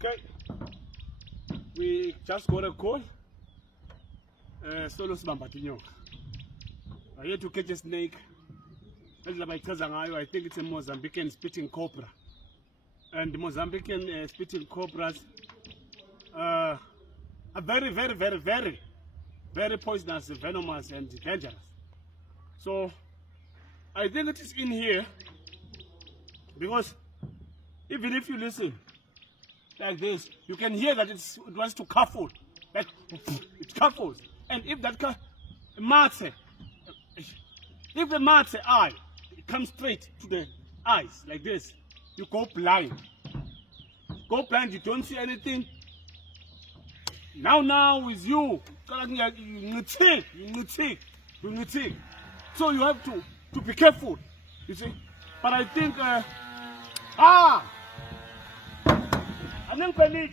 Okay, we just got a call. Solo sibambatinyoka. I had to catch a snake. I think it's a Mozambican spitting cobra. And the Mozambican spitting cobras are very, very, very, very, very poisonous, venomous, and dangerous. So I think it is in here because even if you listen like this, you can hear that it wants to cuffle. Like it cuffles. And if that if the matse eye comes straight to the eyes like this, you go blind. Go blind, you don't see anything. Now with you, so you have to be careful, you see. But I think I'm not going to